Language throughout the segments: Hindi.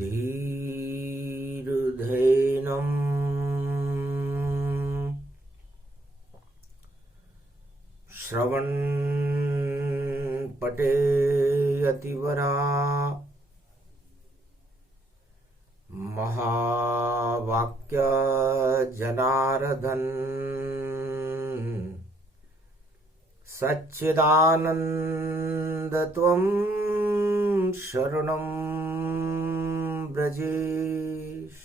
धीरुधैनम् श्रवणपटे यतिवरा महावाक्य जनार्दन सच्चिदानंद त्वं शरणं ब्रजेश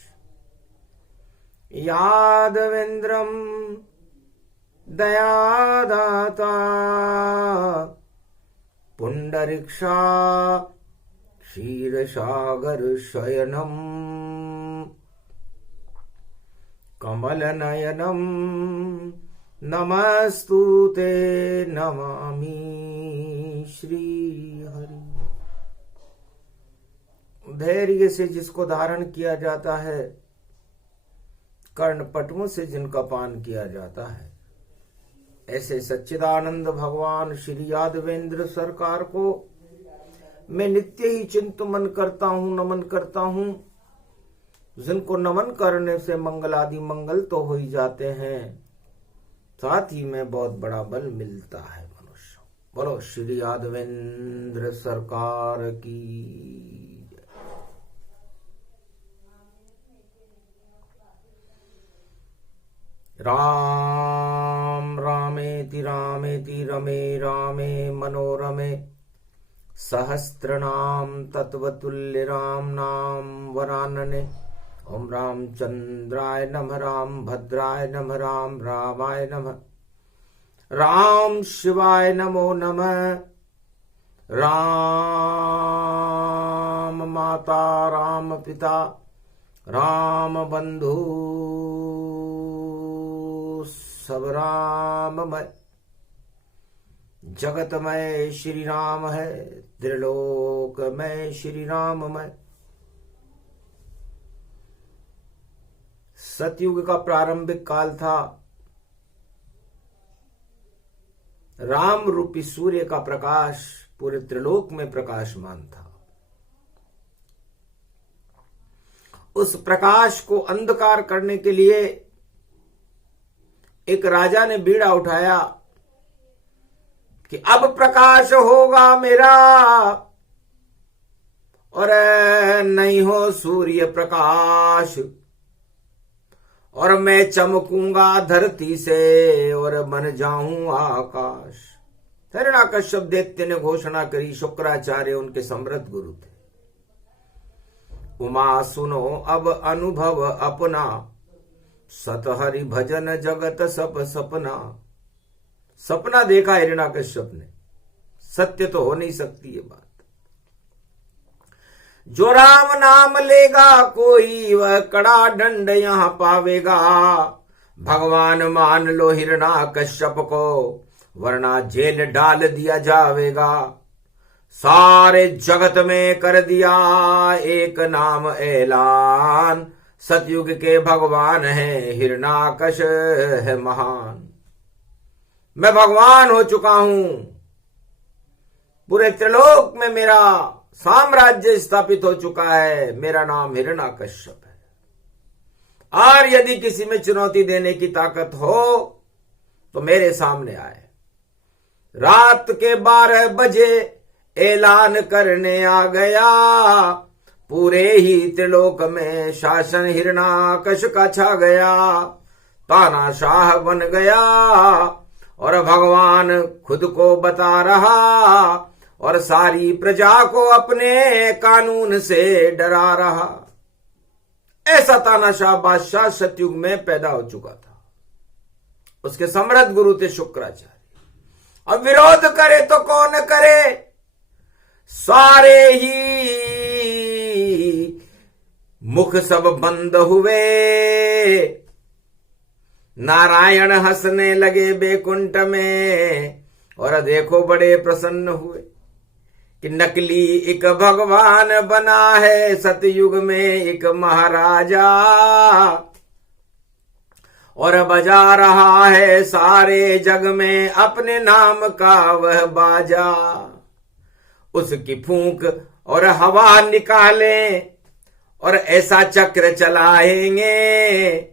यादवेन्द्रं दयादाता पुंडरीक्षा क्षीरसागर शयनम कमलनयनम नमस्तुते नमामि श्रीहरि। धैर्य से जिसको धारण किया जाता है, कर्णपटुओं से जिनका पान किया जाता है, ऐसे सच्चिदानंद भगवान श्री यादवेंद्र सरकार को मैं नित्य ही चिंतन करता हूँ, नमन करता हूँ। जिनको नमन करने से मंगल आदि मंगल तो हो ही जाते हैं, साथ ही में बहुत बड़ा बल मिलता है मनुष्य। बोलो श्री यादवेंद्र सरकार की। राम रामेति रामेति रमे रामे मनोरमे सहस्रनाम तत्वतुल्य राम नाम वरानने। ओम रामचंद्राय नमः, राम भद्राय नमः, राम रामाय नमः, राम शिवाय नमो नमः। राम माता, राम पिता, राम बंधु सब राममय। जगतमय श्री राम है, त्रिलोकमय श्री राममय। सतयुग का प्रारंभिक काल था। राम रूपी सूर्य का प्रकाश पूरे त्रिलोक में प्रकाशमान था। उस प्रकाश को अंधकार करने के लिए एक राजा ने बीड़ा उठाया कि अब प्रकाश होगा मेरा और नहीं हो सूर्य प्रकाश, और मैं चमकूंगा धरती से और बन जाऊं आकाश। हिरण्याकश्यप दैत्य ने घोषणा करी। शुक्राचार्य उनके समृद्ध गुरु थे। उमा सुनो अब अनुभव अपना, सत हरि भजन जगत सब सपना। सपना देखा हिरण्याकश्यप ने, सत्य तो हो नहीं सकती ये बात। जो राम नाम लेगा कोई, वह कड़ा दंड यहां पावेगा। भगवान मान लो हिरण्याकश्यप को, वरना जेल डाल दिया जावेगा। सारे जगत में कर दिया एक नाम ऐलान, सतयुग के भगवान है हिरण्याकश है महान। मैं भगवान हो चुका हूं, पूरे त्रिलोक में मेरा साम्राज्य स्थापित हो चुका है। मेरा नाम हिरण्याकश्यप है, और यदि किसी में चुनौती देने की ताकत हो तो मेरे सामने आए। रात के 12 बजे ऐलान करने आ गया, पूरे ही त्रिलोक में शासन हिरण्याकश का छा गया। तानाशाह बन गया और भगवान खुद को बता रहा, और सारी प्रजा को अपने कानून से डरा रहा। ऐसा तानाशाह बादशाह सतयुग में पैदा हो चुका था। उसके समृद्ध गुरु थे शुक्राचार्य। अब विरोध करे तो कौन करे, सारे ही मुख सब बंद हुए। नारायण हंसने लगे बैकुंठ में, और देखो बड़े प्रसन्न हुए कि नकली एक भगवान बना है सतयुग में एक महाराजा, और बजा रहा है सारे जग में अपने नाम का वह बाजा। उसकी फूंक और हवा निकाले और ऐसा चक्र चलाएंगे,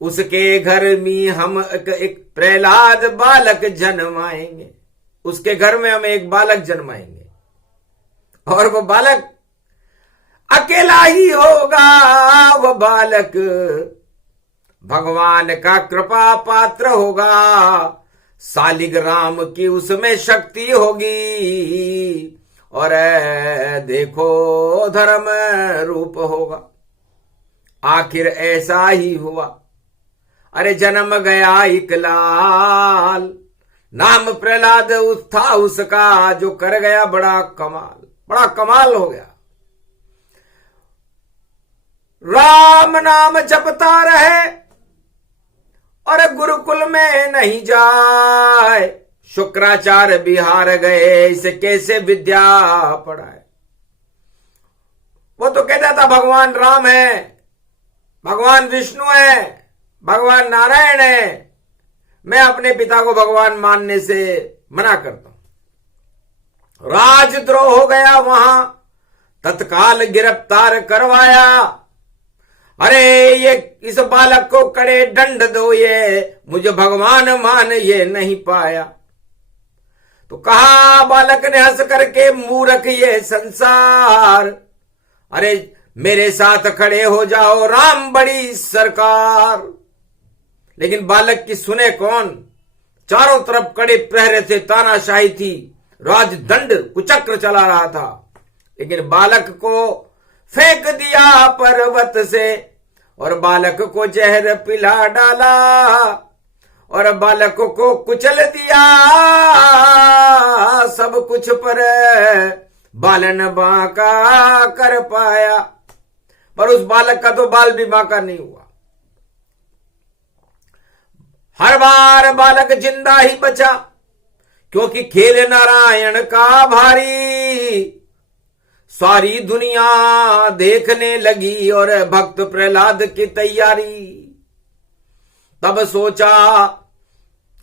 उसके घर में हम एक प्रहलाद बालक जन्माएंगे, उसके घर में हम एक बालक जन्माएंगे और वो बालक अकेला ही होगा। वो बालक भगवान का कृपा पात्र होगा, शालिग्राम की उसमें शक्ति होगी और देखो धर्म रूप होगा। आखिर ऐसा ही हुआ। अरे जन्म गया एक लाल, नाम प्रहलाद था उसका, जो कर गया बड़ा कमाल हो गया। राम नाम जपता रहे और गुरुकुल में नहीं जाए, शुक्राचार्य बिहार गए, इसे कैसे विद्या पढ़ाए। वो तो कहता था भगवान राम है, भगवान विष्णु है, भगवान नारायण है, मैं अपने पिता को भगवान मानने से मना करता हूं। राजद्रोह हो गया वहां, तत्काल गिरफ्तार करवाया। अरे ये इस बालक को कड़े दंड दो, ये मुझे भगवान मान ये नहीं पाया। तो कहा बालक ने हंस करके, मूर्ख ये संसार, अरे मेरे साथ खड़े हो जाओ, राम बड़ी सरकार। लेकिन बालक की सुने कौन, चारों तरफ कड़े प्रहरे थे, तानाशाही थी, राजदंड कुचक्र चला रहा था। लेकिन बालक को फेंक दिया पर्वत से और बालक को जहर पिला डाला और बालक को कुचल दिया। सब कुछ पर बालन बांका कर पाया, पर उस बालक का तो बाल भी बांका नहीं हुआ। हर बार बालक जिंदा ही बचा, क्योंकि खेल नारायण का भारी। सारी दुनिया देखने लगी और भक्त प्रहलाद की तैयारी। तब सोचा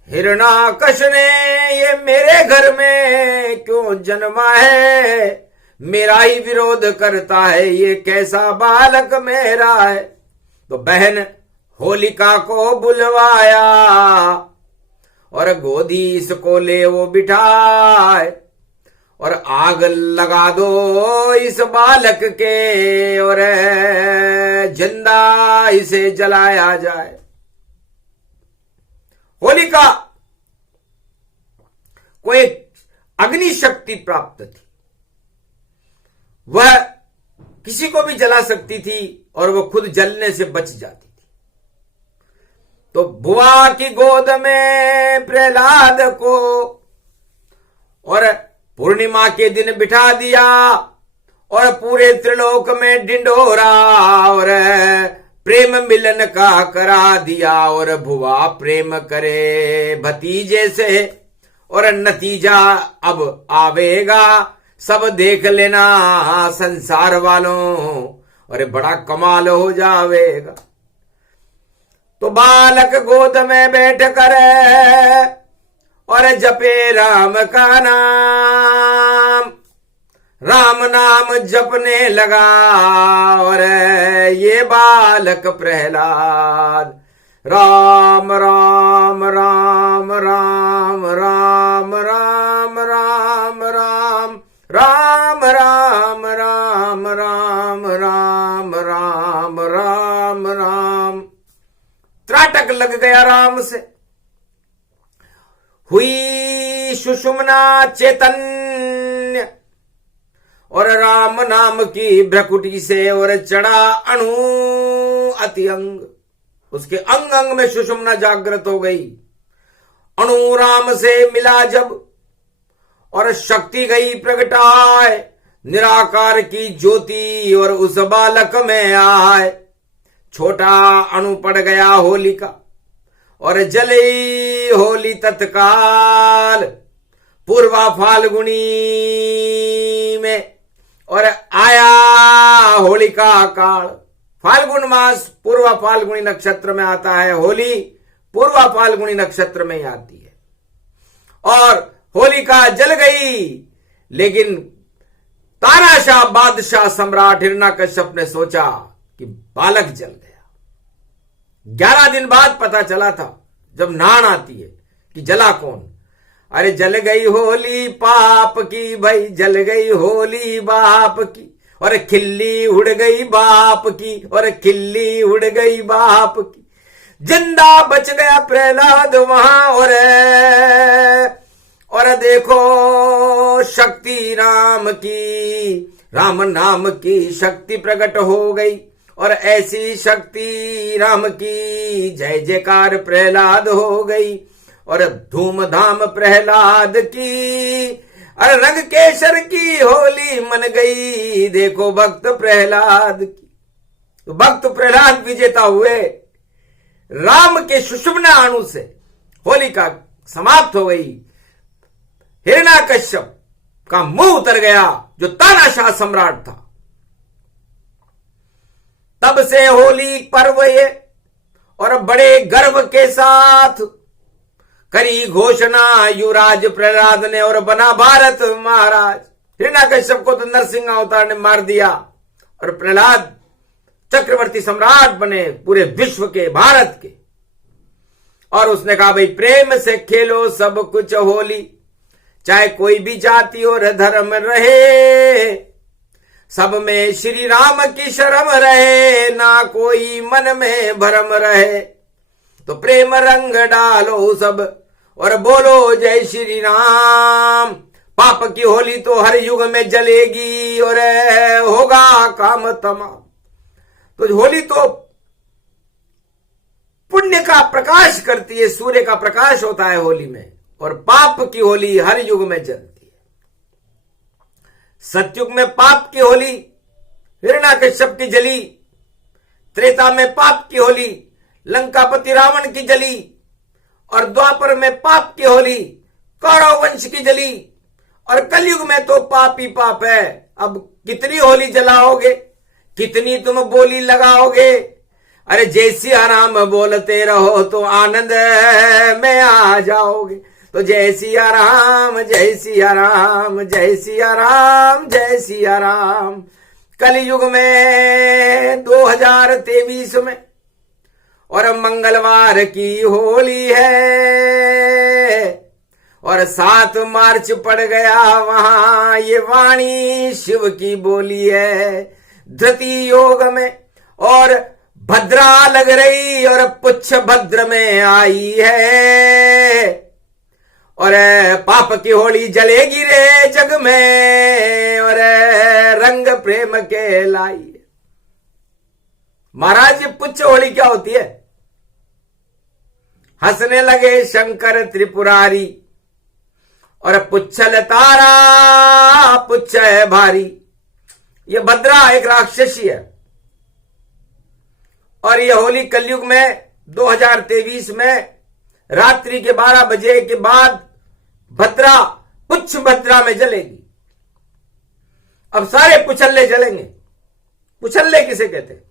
हिरणाकश ने, ये मेरे घर में क्यों जन्मा है, मेरा ही विरोध करता है, ये कैसा बालक मेरा है। तो बहन होलिका को बुलवाया और गोदी इसको ले वो बिठाए और आग लगा दो इस बालक के और जिंदा इसे जलाया जाए। होलिका को एक अग्नि शक्ति प्राप्त थी, वह किसी को भी जला सकती थी और वह खुद जलने से बच जाती थी। तो बुआ की गोद में प्रहलाद को और पूर्णिमा के दिन बिठा दिया और पूरे त्रिलोक में ढिंढोरा और प्रेम मिलन का करा दिया। और बुआ प्रेम करे भतीजे से और नतीजा अब आवेगा, सब देख लेना संसार वालों, और बड़ा कमाल हो जावेगा। तो बालक गोद में बैठ कर और जपे राम का नाम, राम नाम जपने लगा और ये बालक प्रहलाद राम राम राम राम राम राम राम राम राम राम राम राम राम राम राम राम। त्राटक लग गया राम से। हुई सुषुम्ना चैतन्य और राम नाम की भ्रकुटी से और चढ़ा अणु अति अंग। उसके अंग अंग में सुषुम्ना जागृत हो गई। अणु राम से मिला जब और शक्ति गई प्रगटाए, निराकार की ज्योति और उस बालक में आए। छोटा अणु पड़ गया होलिका और जली होली तत्काल पूर्वा फाल्गुनी में और आया होलिका काल। फाल्गुन मास पूर्वा फाल्गुनी नक्षत्र में आता है, होली पूर्वा फाल्गुनी नक्षत्र में ही आती है। और होलिका जल गई, लेकिन तानाशाह बादशाह सम्राट हिरण्यकश्यप ने सोचा कि बालक जल गया। 11 दिन बाद पता चला था जब नान आती है कि जला कौन। अरे जल गई होली पाप की भाई, जल गई होली बाप की, और खिल्ली उड़ गई बाप की, और खिल्ली उड़ गई बाप की। जिंदा बच गया प्रहलाद वहां, और देखो शक्ति राम की, राम नाम की शक्ति प्रकट हो गई। और ऐसी शक्ति राम की जय जयकार प्रहलाद हो गई। और धूमधाम प्रहलाद की, अरे रंग केसर की होली मन गई। देखो भक्त प्रहलाद की। तो भक्त प्रहलाद विजेता हुए। राम के सुषुम्ना अणु से होलिका समाप्त हो गई। हिरण्यकश्यप का मुंह उतर गया जो तानाशाह सम्राट था। तब से होली पर्व ये, और बड़े गर्व के साथ करी घोषणा युवराज प्रहलाद ने, और बना भारत महाराज। हिरण्यकश्यप को तो नरसिंह अवतार ने मार दिया, और प्रहलाद चक्रवर्ती सम्राट बने पूरे विश्व के, भारत के। और उसने कहा भाई प्रेम से खेलो सब कुछ होली, चाहे कोई भी जाति और धर्म रहे, सब में श्री राम की शर्म रहे, ना कोई मन में भरम रहे। तो प्रेम रंग डालो सब और बोलो जय श्री राम। पाप की होली तो हर युग में जलेगी, और होगा काम तमाम। तो होली तो पुण्य का प्रकाश करती है, सूर्य का प्रकाश होता है होली में, और पाप की होली हर युग में जलती है। सतयुग में पाप की होली हिरण्यकश्यप की जली, त्रेता में पाप की होली लंकापति रावण की जली, और द्वापर में पाप की होली कौरव वंश की जली, और कलयुग में तो पाप ही पाप है। अब कितनी होली जलाओगे, कितनी तुम बोली लगाओगे। अरे जय सिया राम बोलते रहो तो आनंद में आ जाओगे। तो जय सिया राम, जय सिया राम, जय सिया राम, जय सिया राम। कलयुग में 2023 में, और मंगलवार की होली है, और 7 मार्च पड़ गया वहां, ये वाणी शिव की बोली है। धृति योग में और भद्रा लग रही, और पुच्छ भद्र में आई है, और पाप की होली जलेगी रे जग में, और रंग प्रेम के लाई। महाराज ये पुच्छ होली क्या होती है? हंसने लगे शंकर त्रिपुरारी, और पुच्छल तारा पुच्छ है भारी। ये भद्रा एक राक्षसी है, और ये होली कलयुग में 2023 में रात्रि के 12 बजे के बाद भद्रा, पुच्छ भद्रा में जलेगी। अब सारे पुछल्ले जलेंगे। पुछल्ले किसे कहते हैं?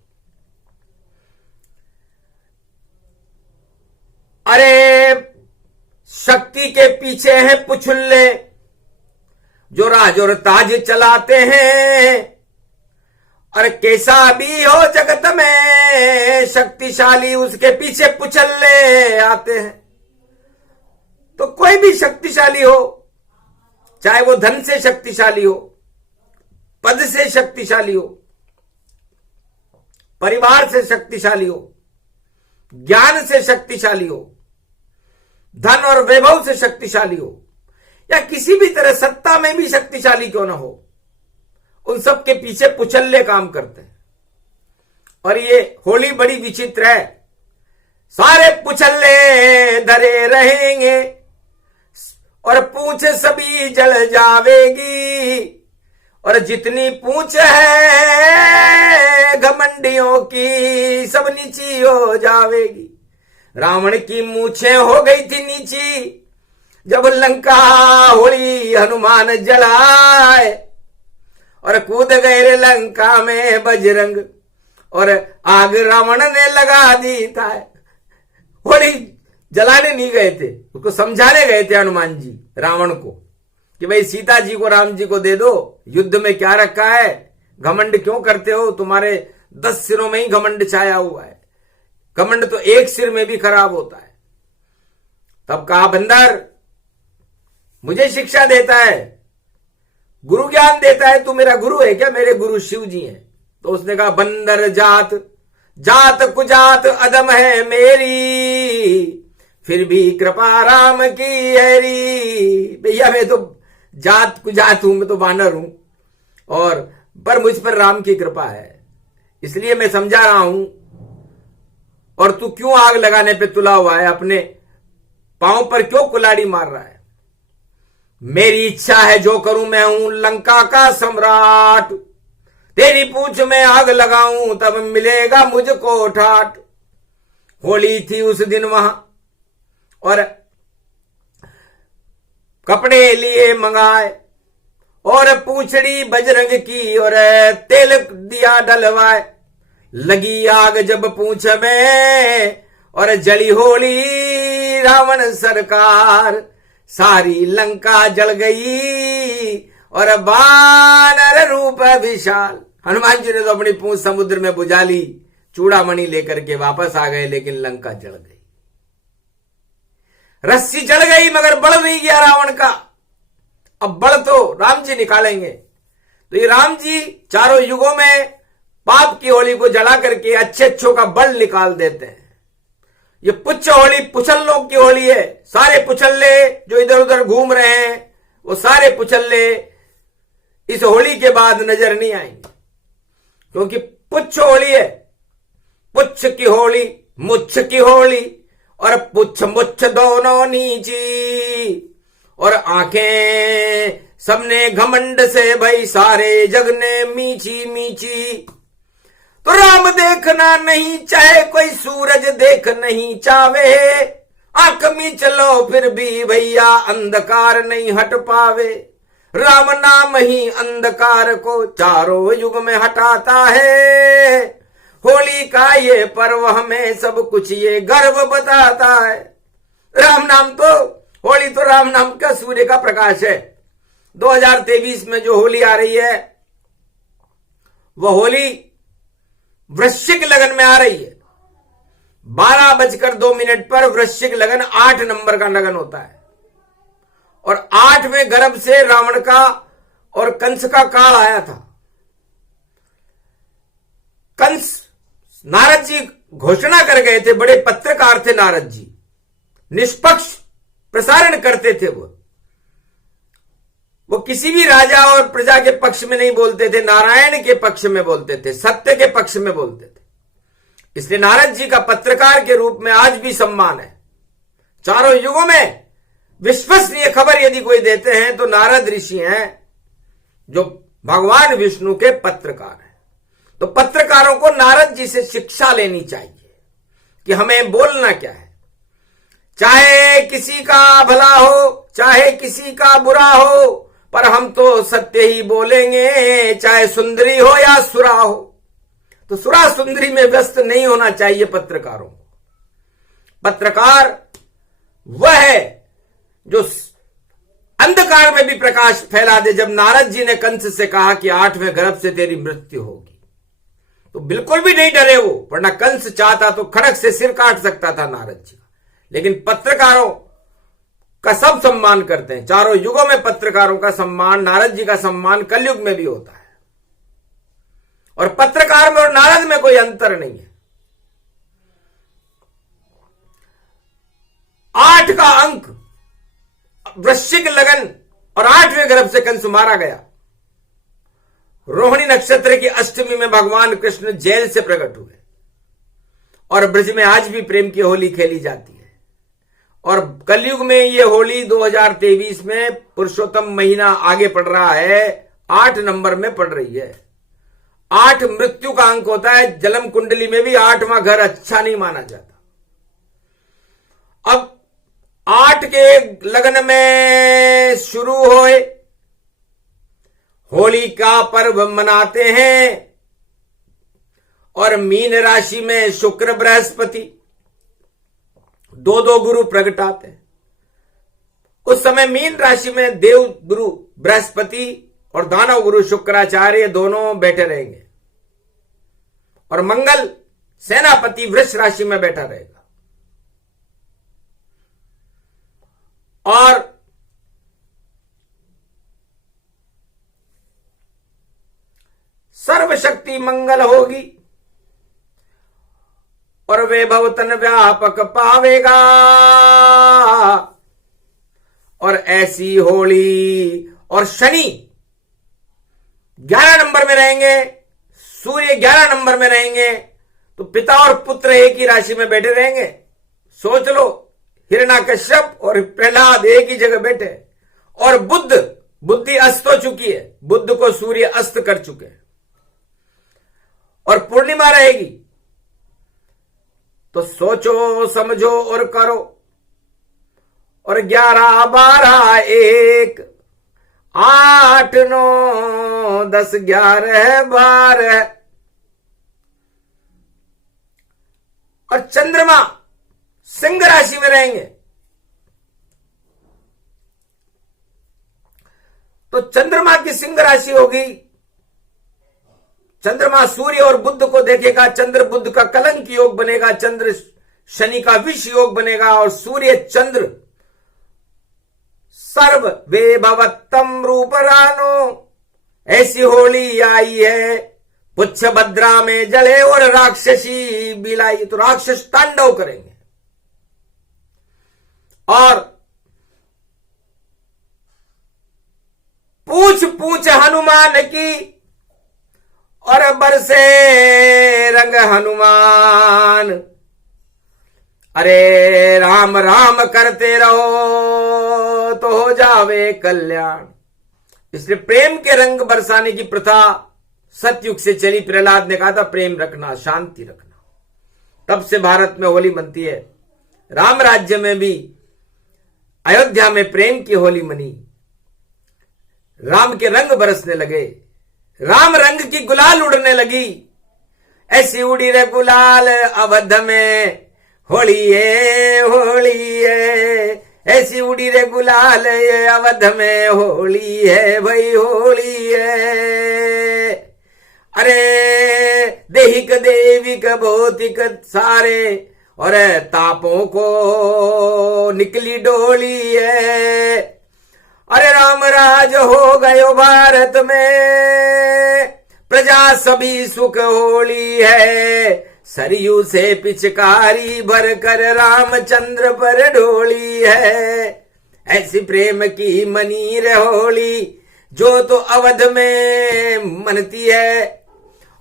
अरे शक्ति के पीछे हैं पुछुल्ले, जो राज और ताज चलाते हैं। और कैसा भी हो जगत में शक्तिशाली, उसके पीछे पुछल्ले आते हैं। तो कोई भी शक्तिशाली हो, चाहे वो धन से शक्तिशाली हो, पद से शक्तिशाली हो, परिवार से शक्तिशाली हो, ज्ञान से शक्तिशाली हो, धन और वैभव से शक्तिशाली हो, या किसी भी तरह सत्ता में भी शक्तिशाली क्यों ना हो, उन सब के पीछे पुछल्ले काम करते हैं। और ये होली बड़ी विचित्र है। सारे पुछल्ले धरे रहेंगे, और पूंछ सभी जल जावेगी। और जितनी पूंछ है घमंडियों की, सब नीची हो जावेगी। रावण की मूछें हो गई थी नीची, जब लंका होली हनुमान जलाए। और कूद गए रे लंका में बजरंग, और आग रावण ने लगा दी था। होली जलाने नहीं गए थे, उसको समझाने गए थे हनुमान जी रावण को कि भाई सीता जी को राम जी को दे दो, युद्ध में क्या रखा है, घमंड क्यों करते हो, तुम्हारे 10 सिरों में ही घमंड छाया हुआ है, घमंड तो एक सिर में भी खराब होता है। तब कहा बंदर मुझे शिक्षा देता है, गुरु ज्ञान देता है, तू मेरा गुरु है क्या, मेरे गुरु शिव जी हैं। तो उसने कहा बंदर जात जात कुजात अदम है मेरी, फिर भी कृपा राम की हैरी। भैया मैं तो जात कुजात हूं, मैं तो वानर हूं, और पर मुझ पर राम की कृपा है, इसलिए मैं समझा रहा हूं। और तू क्यों आग लगाने पे तुला हुआ है, अपने पांव पर क्यों कुल्हाड़ी मार रहा है। मेरी इच्छा है जो करूं, मैं हूं लंका का सम्राट, तेरी पूंछ में आग लगाऊं तब मिलेगा मुझको ठाट। होली थी उस दिन वहां, और कपड़े लिए मंगाए, और पूंछड़ी बजरंग की, और तेल दिया डलवाए। लगी आग जब पूंछ में, और जली होली रावण सरकार, सारी लंका जल गई, और वानर रूप विशाल। हनुमान जी ने तो अपनी पूंछ समुद्र में बुझा ली, चूड़ामणि लेकर के वापस आ गए, लेकिन लंका जल गई। रस्सी जल गई मगर बल नहीं गया रावण का। अब बल तो राम जी निकालेंगे। तो ये राम जी चारों युगों में पाप की होली को जला करके अच्छे अच्छों का बल निकाल देते हैं। ये पुच्छ होली पुछल्लों की होली है। सारे पुछल्ले जो इधर उधर घूम रहे हैं, वो सारे पुछल्ले इस होली के बाद नजर नहीं आएंगे, क्योंकि पुच्छ होली है। पुच्छ की होली, मुच्छ की होली, और पुच्छ मुच्छ दोनों नीची, और आंखें सबने घमंड से भई, सारे जग ने मीची मीची। तो राम देखना नहीं चाहे, कोई सूरज देख नहीं चावे, आंख में चलो फिर भी भैया अंधकार नहीं हट पावे। राम नाम ही अंधकार को चारों युग में हटाता है, होली का ये पर्व हमें सब कुछ ये गर्व बताता है। राम नाम तो, होली तो राम नाम का सूर्य का प्रकाश है। 2023 में जो होली आ रही है, वह होली वृश्चिक लगन में आ रही है। 12:02 पर वृश्चिक लगन 8 नंबर का लगन होता है, और 8वें गर्भ से रावण का और कंस का काल आया था। कंस, नारद जी घोषणा कर गए थे, बड़े पत्रकार थे नारद जी, निष्पक्ष प्रसारण करते थे। वो किसी भी राजा और प्रजा के पक्ष में नहीं बोलते थे, नारायण के पक्ष में बोलते थे, सत्य के पक्ष में बोलते थे। इसलिए नारद जी का पत्रकार के रूप में आज भी सम्मान है। चारों युगों में विश्वसनीय खबर यदि कोई देते हैं तो नारद ऋषि हैं, जो भगवान विष्णु के पत्रकार हैं। तो पत्रकारों को नारद जी से शिक्षा लेनी चाहिए कि हमें बोलना क्या है। चाहे किसी का भला हो, चाहे किसी का बुरा हो, पर हम तो सत्य ही बोलेंगे, चाहे सुंदरी हो या सुरा हो। तो सुरा सुंदरी में व्यस्त नहीं होना चाहिए पत्रकारों को। पत्रकार वह है जो अंधकार में भी प्रकाश फैला दे। जब नारद जी ने कंस से कहा कि 8वें गर्भ से तेरी मृत्यु होगी, तो बिल्कुल भी नहीं डरे वो, वरना कंस चाहता तो खड़क से सिर काट सकता था नारद जी का। लेकिन पत्रकारों का सब सम्मान करते हैं। चारों युगों में पत्रकारों का सम्मान, नारद जी का सम्मान कलयुग में भी होता है। और पत्रकार में और नारद में कोई अंतर नहीं है। 8 का अंक, वृश्चिक लगन, और 8वें गर्भ से कंस मारा गया। रोहिणी नक्षत्र की अष्टमी में भगवान कृष्ण जेल से प्रकट हुए, और ब्रज में आज भी प्रेम की होली खेली जाती है। और कलयुग में ये होली 2023 में पुरुषोत्तम महीना आगे पड़ रहा है, 8 नंबर में पड़ रही है। 8 मृत्यु का अंक होता है। जन्म कुंडली में भी 8वां घर अच्छा नहीं माना जाता। अब 8 के लगन में शुरू होए, होली का पर्व मनाते हैं, और मीन राशि में शुक्र बृहस्पति 2 गुरु प्रगटाते हैं। उस समय मीन राशि में देव गुरु बृहस्पति और दानव गुरु शुक्राचार्य दोनों बैठे रहेंगे और मंगल सेनापति वृष राशि में बैठा रहेगा। और सर्वशक्ति मंगल होगी और वैभव तन व्यापक पावेगा। और ऐसी होली और शनि 11 नंबर में रहेंगे, सूर्य 11 नंबर में रहेंगे, तो पिता और पुत्र एक ही राशि में बैठे रहेंगे। सोच लो, हिरण्यकश्यप और प्रहलाद एक ही जगह बैठे। और बुद्धि अस्त हो चुकी है, बुध को सूर्य अस्त कर चुके हैं और पूर्णिमा रहेगी। तो सोचो समझो और करो। और 11 12 1 8 9 10 11 12 और चंद्रमा सिंह राशि में रहेंगे। तो चंद्रमा की सिंह राशि होगी। चंद्रमा सूर्य और बुध को देखेगा, चंद्र बुध का कलंक योग बनेगा, चंद्र शनि का विष योग बनेगा और सूर्य चंद्र सर्व वैभवत्तम रूपरानो। ऐसी होली आई है, पुच्छ भद्रा में जले और राक्षसी बिलाई। तो राक्षस तांडव करेंगे और पूछ पूछ हनुमान की और बरसे रंग हनुमान। अरे राम राम करते रहो तो हो जावे कल्याण। इसलिए प्रेम के रंग बरसाने की प्रथा सतयुग से चली। प्रहलाद ने कहा था प्रेम रखना, शांति रखना। तब से भारत में होली मनती है। राम राज्य में भी अयोध्या में प्रेम की होली मनी। राम के रंग बरसने लगे, राम रंग की गुलाल उड़ने लगी। ऐसी उड़ी रे गुलाल अवध में होली है। ऐसी उड़ी रे गुलाल ये अवध में होली है, भाई होली है। अरे देहिक देविक भौतिक सारे और तापों को निकली डोली है। अरे राम राज हो गयो भारत में, प्रजा सभी सुख होली है। सरयू से पिचकारी भर कर रामचंद्र पर ढोली है। ऐसी प्रेम की मनी रे होली जो तो अवध में मनती है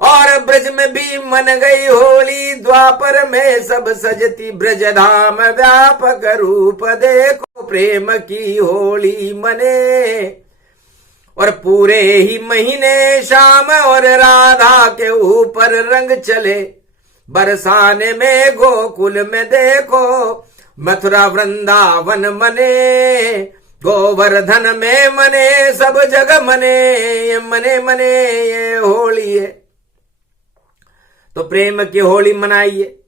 और ब्रज में भी मन गई होली। द्वापर में सब सजती ब्रज धाम व्यापक रूप देखो प्रेम की होली मने। और पूरे ही महीने शाम और राधा के ऊपर रंग चले। बरसाने में गोकुल में देखो मथुरा वृंदावन मने। गोवर्धन में मने सब जगह मने मने ये होली है। तो प्रेम की होली मनाइए।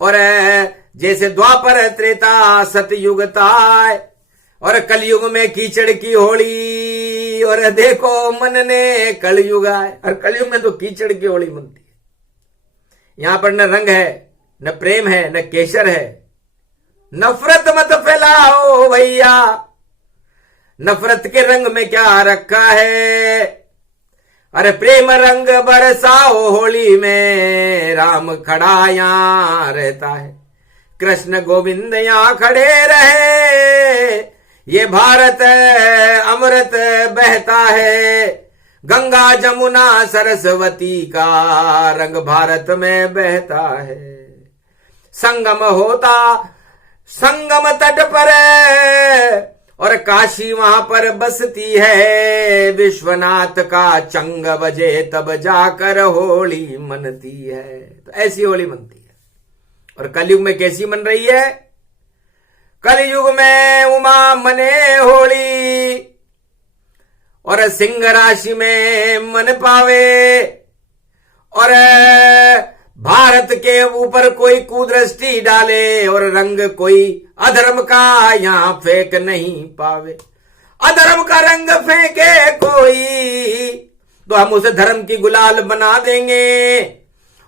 और जैसे द्वापर त्रेता सतयुगता और कलयुग में कीचड़ की होली। और देखो मन ने कलयुग आए और कलयुग में तो कीचड़ की होली मनती है। यहां पर न रंग है, न प्रेम है, न केसर है। नफरत मत फैलाओ भैया, नफरत के रंग में क्या रखा है। अरे प्रेम रंग बरसाओ होली में, राम खड़ा यहां रहता है। कृष्ण गोविंद यहां खड़े रहे। ये भारत अमृत बहता है। गंगा जमुना सरस्वती का रंग भारत में बहता है। संगम होता संगम तट पर और काशी वहां पर बसती है। विश्वनाथ का चंग बजे तब जाकर होली मनती है। तो ऐसी होली मनती है। और कलयुग में कैसी मन रही है? कलयुग में उमा मने होली और सिंह राशि में मन पावे। और भारत भारत के ऊपर कोई कुदृष्टि डाले और रंग कोई अधर्म का यहां फेंक नहीं पावे। अधर्म का रंग फेंके कोई तो हम उसे धर्म की गुलाल बना देंगे,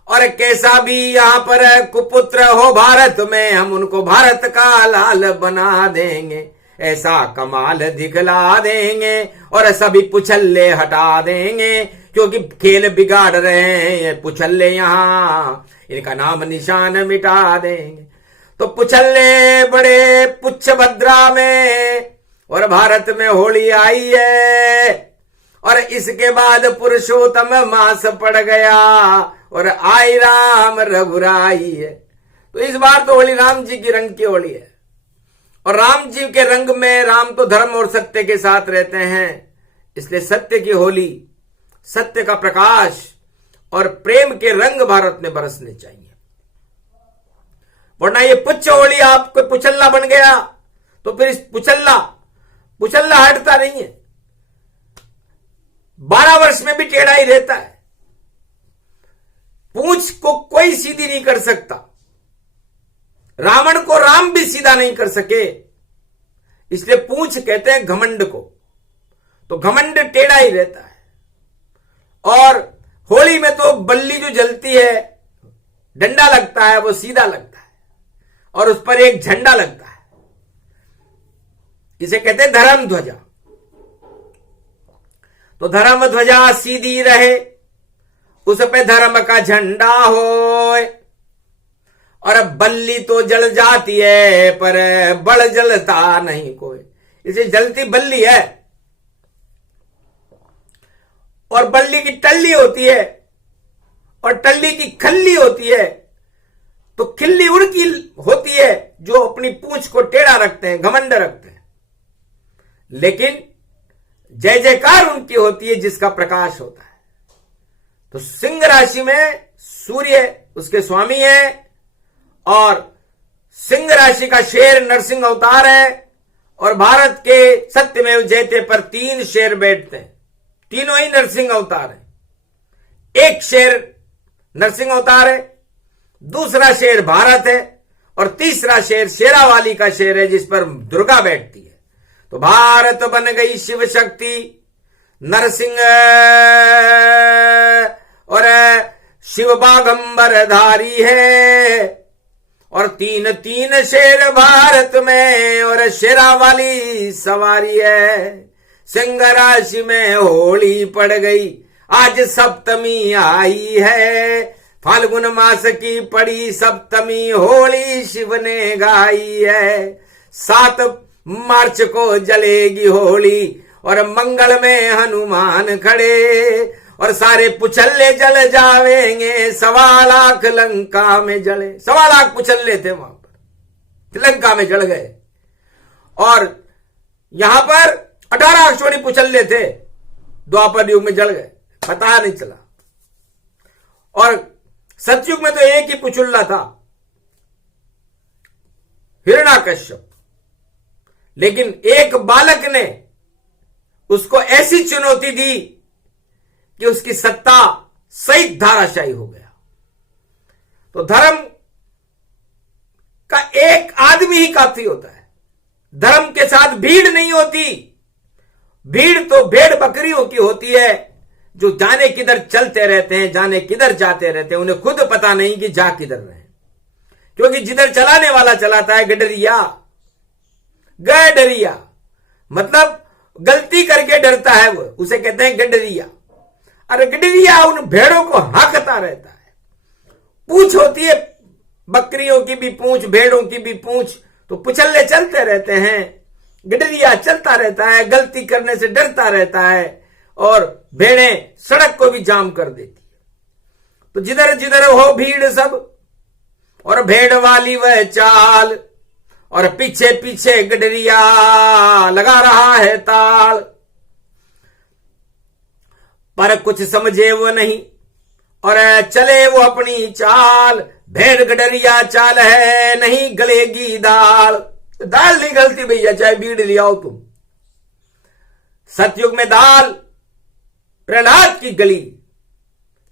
और कैसा भी यहां पर कुपुत्र हो भारत में हम उनको भारत का लाल बना देंगे। ऐसा कमाल दिखला देंगे और सभी पुछल्ले हटा देंगे, क्योंकि खेल बिगाड़ रहे हैं ये पुछल्ले, यहां इनका नाम निशान मिटा देंगे। तो पुछल्ले बड़े पुच्छभद्रा में और भारत में होली आई है, और इसके बाद पुरुषोत्तम मास पड़ गया और आई राम रघुराई है। तो इस बार तो होली राम जी की रंग की होली है, और राम जी के रंग में राम तो धर्म और सत्य के साथ रहते हैं, इसलिए सत्य की होली, सत्य का प्रकाश और प्रेम के रंग भारत में बरसने चाहिए। वरना ये पुच्छ होली आपको पुछल्ला बन गया तो फिर इस पुछल्ला हटता नहीं है, 12 वर्ष में भी टेढ़ा ही रहता है। पूंछ को कोई सीधी नहीं कर सकता, रावण को राम भी सीधा नहीं कर सके, इसलिए पूंछ कहते हैं घमंड को। तो घमंड टेढ़ा ही रहता है। और होली में तो बल्ली जो जलती है, डंडा लगता है, वो सीधा लगता है और उस पर एक झंडा लगता है, इसे कहते हैं धर्म ध्वजा। तो धर्म ध्वजा सीधी रहे, उस पे धर्म का झंडा होए, और बल्ली तो जल जाती है पर बल जलता नहीं कोई। इसे जलती बल्ली है, और बल्ली की टल्ली होती है और टल्ली की खल्ली होती है। तो खिल्ली उड़की होती है जो अपनी पूंछ को टेढ़ा रखते हैं, घमंड रखते हैं, लेकिन जय जयकार उनकी होती है जिसका प्रकाश होता है। तो सिंह राशि में सूर्य उसके स्वामी है, और सिंह राशि का शेर नरसिंह अवतार है, और भारत के सत्यमेव जयते पर 3 शेर बैठते हैं, तीनों ही नरसिंह अवतार है। एक शेर नरसिंह अवतार है, दूसरा शेर भारत है, और तीसरा शेर शेरावाली का शेर है जिस पर दुर्गा बैठती है। तो भारत बन गई शिव शक्ति, नरसिंह और शिव बागंबर धारी है, और 3 शेर भारत में और शेरावाली सवारी है। सिंह राशि में होली पड़ गई, आज सप्तमी आई है, फाल्गुन मास की पड़ी सप्तमी होली शिव ने गाई है। 7 मार्च को जलेगी होली और मंगल में हनुमान खड़े, और सारे पुछल्ले जल जावेंगे, 1.25 लाख लंका में जले। 1.25 लाख पुछल्ले थे वहां पर, लंका में जल गए। और यहां पर 18 अक्षोणी पुछल्ले थे, द्वापर युग में जल गए, पता नहीं चला। और सतयुग में तो एक ही पुछुल्ला था, हिरण्याकश्यप, लेकिन एक बालक ने उसको ऐसी चुनौती दी कि उसकी सत्ता सहित धाराशायी हो गया। तो धर्म का एक आदमी ही काफी होता है, धर्म के साथ भीड़ नहीं होती। भीड़ तो भेड़ बकरियों की होती है, जो जाने किधर चलते रहते हैं, जाने किधर जाते रहते हैं, उन्हें खुद पता नहीं कि जा किधर रहे हैं। क्योंकि जिधर चलाने वाला चलाता है गडरिया, गडरिया मतलब गलती करके डरता है, वो उसे कहते हैं गडरिया। अरे गडरिया उन भेड़ों को हाकता रहता है। पूंछ होती है बकरियों की भी पूंछ, भेड़ों की भी पूंछ, तो पुछल्ले चलते रहते हैं, गडरिया चलता रहता है, गलती करने से डरता रहता है, और भेड़ें सड़क को भी जाम कर देती है। तो जिधर जिधर हो भीड़ सब, और भेड़ वाली वह चाल, और पीछे पीछे गडरिया लगा रहा है ताल, पर कुछ समझे वो नहीं और चले वो अपनी चाल। भेड़ गडरिया चाल है, नहीं गलेगी दाल। दाल नहीं गलती भैया, चाहे भीड़ ले आओ तुम। सतयुग में दाल प्रहलाद की गली,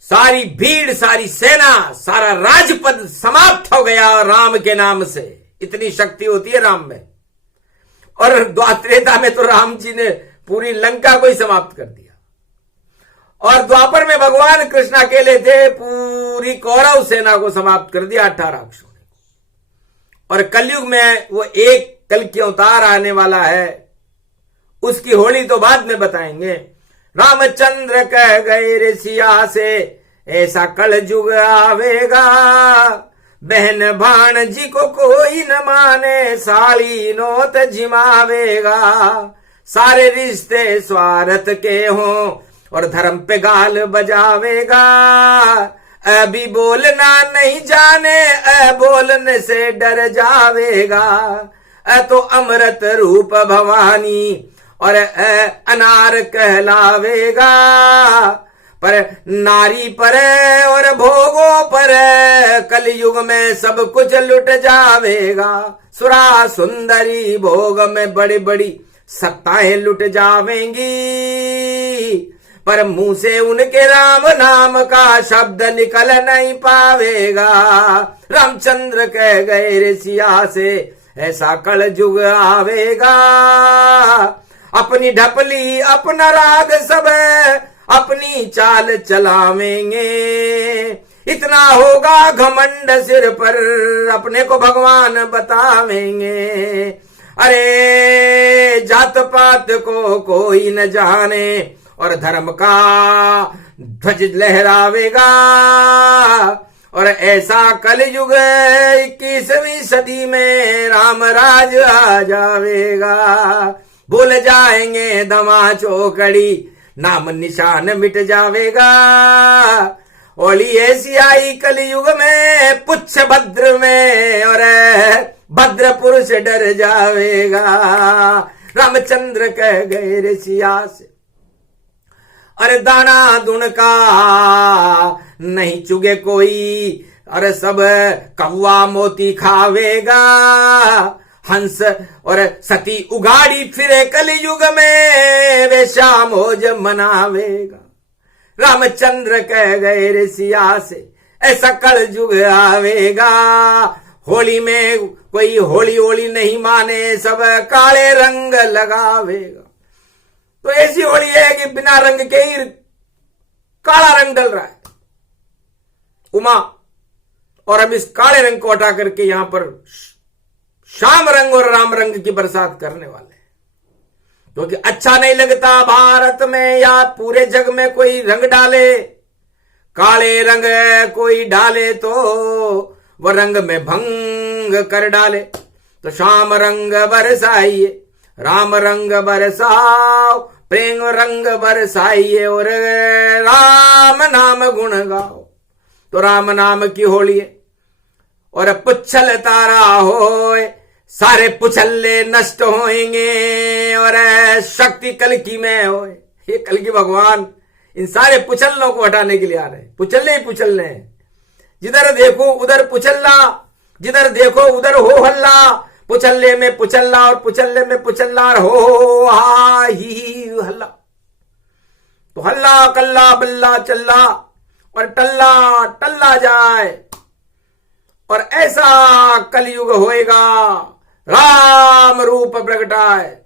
सारी भीड़, सारी सेना, सारा राजपद समाप्त हो गया राम के नाम से। इतनी शक्ति होती है राम में। और त्रेता में तो राम जी ने पूरी लंका को ही समाप्त कर दिया। और द्वापर में भगवान कृष्ण अकेले थे, पूरी कौरव सेना को समाप्त कर दिया 18 राक्षसों ने। और कलयुग में वो एक कल की अवतार आने वाला है, उसकी होली तो बाद में बताएंगे। रामचंद्र कह गए रे सिया से, ऐसा कल युग आवेगा, बहन भाण जी को कोई न माने, साली नोत जिमावेगा। सारे रिश्ते स्वार्थ के हों और धर्म पे गाल बजावेगा। अभी बोलना नहीं जाने, बोलने से डर जावेगा। तो अमृत रूप भवानी और अनार कहलावेगा। पर नारी पर और भोगों पर कलयुग में सब कुछ लुट जावेगा। सुरा सुंदरी भोग में बड़ी बड़ी सत्ताएं लुट जावेंगी, पर मुंह से उनके राम नाम का शब्द निकल नहीं पावेगा। रामचंद्र कह गए रे सिया से, ऐसा कल युग आवेगा। अपनी ढपली अपना राग सब अपनी चाल चलावेंगे। इतना होगा घमंड सिर पर, अपने को भगवान बतावेंगे। अरे जात पात को कोई न जाने, और धर्म का ध्वज लहरावेगा। और ऐसा कलयुग 21वीं सदी में राम राज आ जावेगा। भूल जाएंगे दमा चौकड़ी, नाम निशान मिट जावेगा। होली ऐसी आई कलयुग में, पुच्छ भद्र में, और भद्र पुरुष डर जावेगा। रामचंद्र कह गए रे सिया से, अरे दाना दुन का नहीं चुगे कोई, अरे सब कौवा मोती खावेगा। हंस और सती उगाड़ी फिरे कलयुग में, वे शाम मौज मनावेगा। रामचंद्र कह गए रे सिया से, ऐसा कल युग आवेगा। होली में कोई होली होली नहीं माने, सब काले रंग लगावेगा। तो ऐसी होली है कि बिना रंग के ही काला रंग डल रहा है उमा। और हम इस काले रंग को हटा करके यहां पर श्याम रंग और राम रंग की बरसात करने वाले हैं। क्योंकि अच्छा नहीं लगता भारत में या पूरे जग में कोई रंग डाले। काले रंग कोई डाले तो वह रंग में भंग कर डाले। तो श्याम रंग बरसाइए, राम रंग बरसाओ, प्रेम रंग बरसाइए, और राम नाम गुण गाओ। तो राम नाम की होली है। और पुच्छल तारा होए, सारे पुछल्ले नष्ट होएंगे, और शक्ति कल की में होए। ये कल की भगवान इन सारे पुछल्लों को हटाने के लिए आ रहे हैं। पुछल्ले ही पुछल्ले हैं। जिधर देखो उधर पुछल्ला, जिधर देखो उधर हो हल्ला। पुछल्ले में पुछल्ला और पुछल्ले में पुछल्ला, हो हा ही हल्ला। तो हल्ला कल्ला बल्ला चल्ला, और टल्ला टल्ला जाए। और ऐसा कलयुग होएगा, राम रूप प्रगटाए,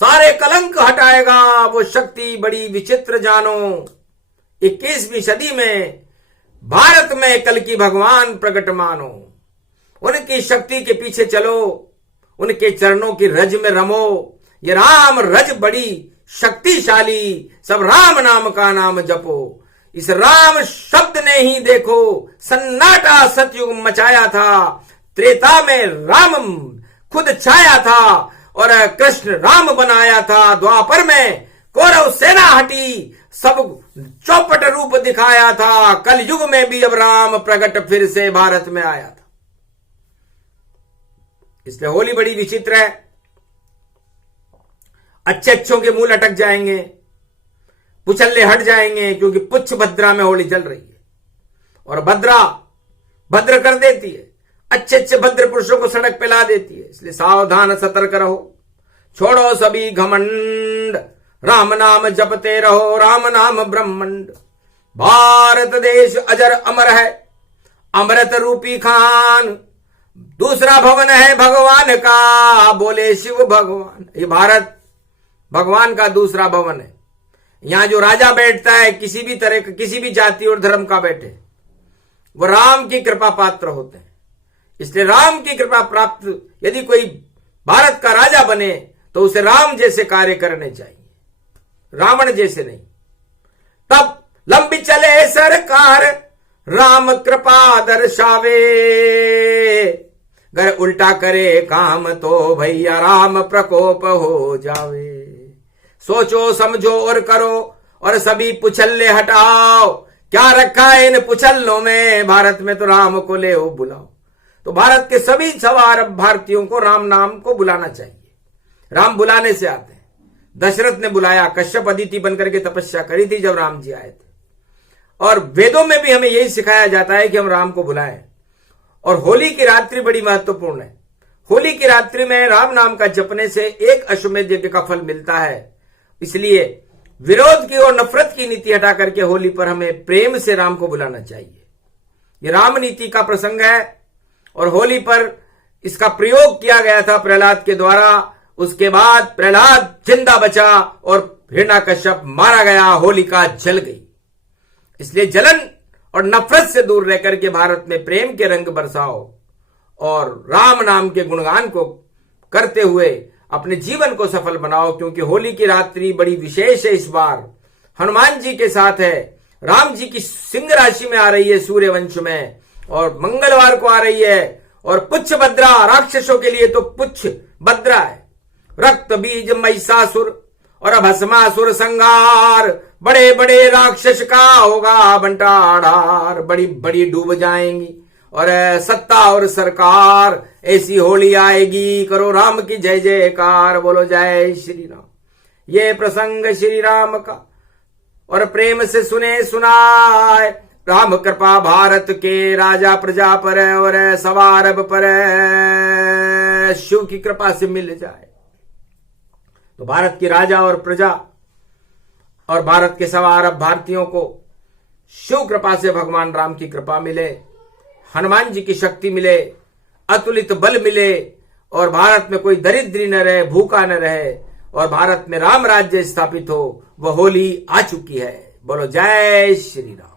सारे कलंक हटाएगा। वो शक्ति बड़ी विचित्र जानो। 21वीं सदी में भारत में कल की भगवान प्रकट मानो। उनकी शक्ति के पीछे चलो, उनके चरणों की रज में रमो। ये राम रज बड़ी शक्तिशाली, सब राम नाम का नाम जपो। इस राम शब्द ने ही देखो सन्नाटा सतयुग मचाया था। त्रेता में राम खुद छाया था और कृष्ण राम बनाया था। द्वापर में कौरव सेना हटी, सब चौपट रूप दिखाया था। कल युग में भी अब राम प्रकट फिर से भारत में आया था। इसलिए होली बड़ी विचित्र है। अच्छे अच्छों के मूल अटक जाएंगे, पुछल्ले हट जाएंगे, क्योंकि पुच्छ भद्रा में होली चल रही है। और भद्रा भद्र कर देती है, अच्छे अच्छे भद्र पुरुषों को सड़क पे ला देती है। इसलिए सावधान सतर्क रहो, छोड़ो सभी घमंड, राम नाम जपते रहो, राम नाम ब्रह्मंड। भारत देश अजर अमर है, अमृत रूपी खान। दूसरा भवन है भगवान का, बोले शिव भगवान। ये भारत भगवान का दूसरा भवन है। यहां जो राजा बैठता है, किसी भी तरह का, किसी भी जाति और धर्म का बैठे, वो राम की कृपा पात्र होते हैं। इसलिए राम की कृपा प्राप्त यदि कोई भारत का राजा बने तो उसे राम जैसे कार्य करने चाहिए, रावण जैसे नहीं। तब लंबी चले सरकार, राम कृपा दर्शावे। अगर उल्टा करे काम तो भैया राम प्रकोप हो जावे। सोचो समझो और करो और सभी पुछल्ले हटाओ। क्या रखा है इन पुछल्लों में, भारत में तो राम को ले बुलाओ। तो भारत के सभी सवार भारतीयों को राम नाम को बुलाना चाहिए। राम बुलाने से आते हैं। दशरथ ने बुलाया, कश्यप अदिति बनकर के तपस्या करी थी जब राम जी आए थे। और वेदों में भी हमें यही सिखाया जाता है कि हम राम को बुलाएं। और होली की रात्रि बड़ी महत्वपूर्ण है। होली की रात्रि में राम नाम का जपने से एक अश्वमेध यज्ञ का फल मिलता है। इसलिए विरोध की और नफरत की नीति हटा करके होली पर हमें प्रेम से राम को बुलाना चाहिए। ये राम नीति का प्रसंग है और होली पर इसका प्रयोग किया गया था प्रहलाद के द्वारा। उसके बाद प्रहलाद जिंदा बचा और हिरण्यकश्यप मारा गया, होलिका जल गई। इसलिए जलन और नफरत से दूर रह करके भारत में प्रेम के रंग बरसाओ और राम नाम के गुणगान को करते हुए अपने जीवन को सफल बनाओ। क्योंकि होली की रात्रि बड़ी विशेष है। इस बार हनुमान जी के साथ है, राम जी की सिंह राशि में आ रही है सूर्य वंश में, और मंगलवार को आ रही है। और पुच्छ भद्रा, राक्षसों के लिए तो पुच्छ भद्रा है। रक्त बीज महिषासुर और भस्मासुर संहार, बड़े बड़े राक्षस का होगा बंटाढ़ार। बड़ी बड़ी डूब जाएंगी और सत्ता और सरकार, ऐसी होली आएगी। करो राम की जय जयकार, बोलो जय श्री राम। ये प्रसंग श्री राम का और प्रेम से सुने सुनाए। राम कृपा भारत के राजा प्रजा पर और सवारब पर शिव की कृपा से मिल जाए। तो भारत की राजा और प्रजा और भारत के सवारब भारतीयों को शिव कृपा से भगवान राम की कृपा मिले, हनुमान जी की शक्ति मिले, अतुलित बल मिले और भारत में कोई दरिद्री न रहे, भूखा न रहे और भारत में राम राज्य स्थापित हो। वह होली आ चुकी है। बोलो जय श्री राम।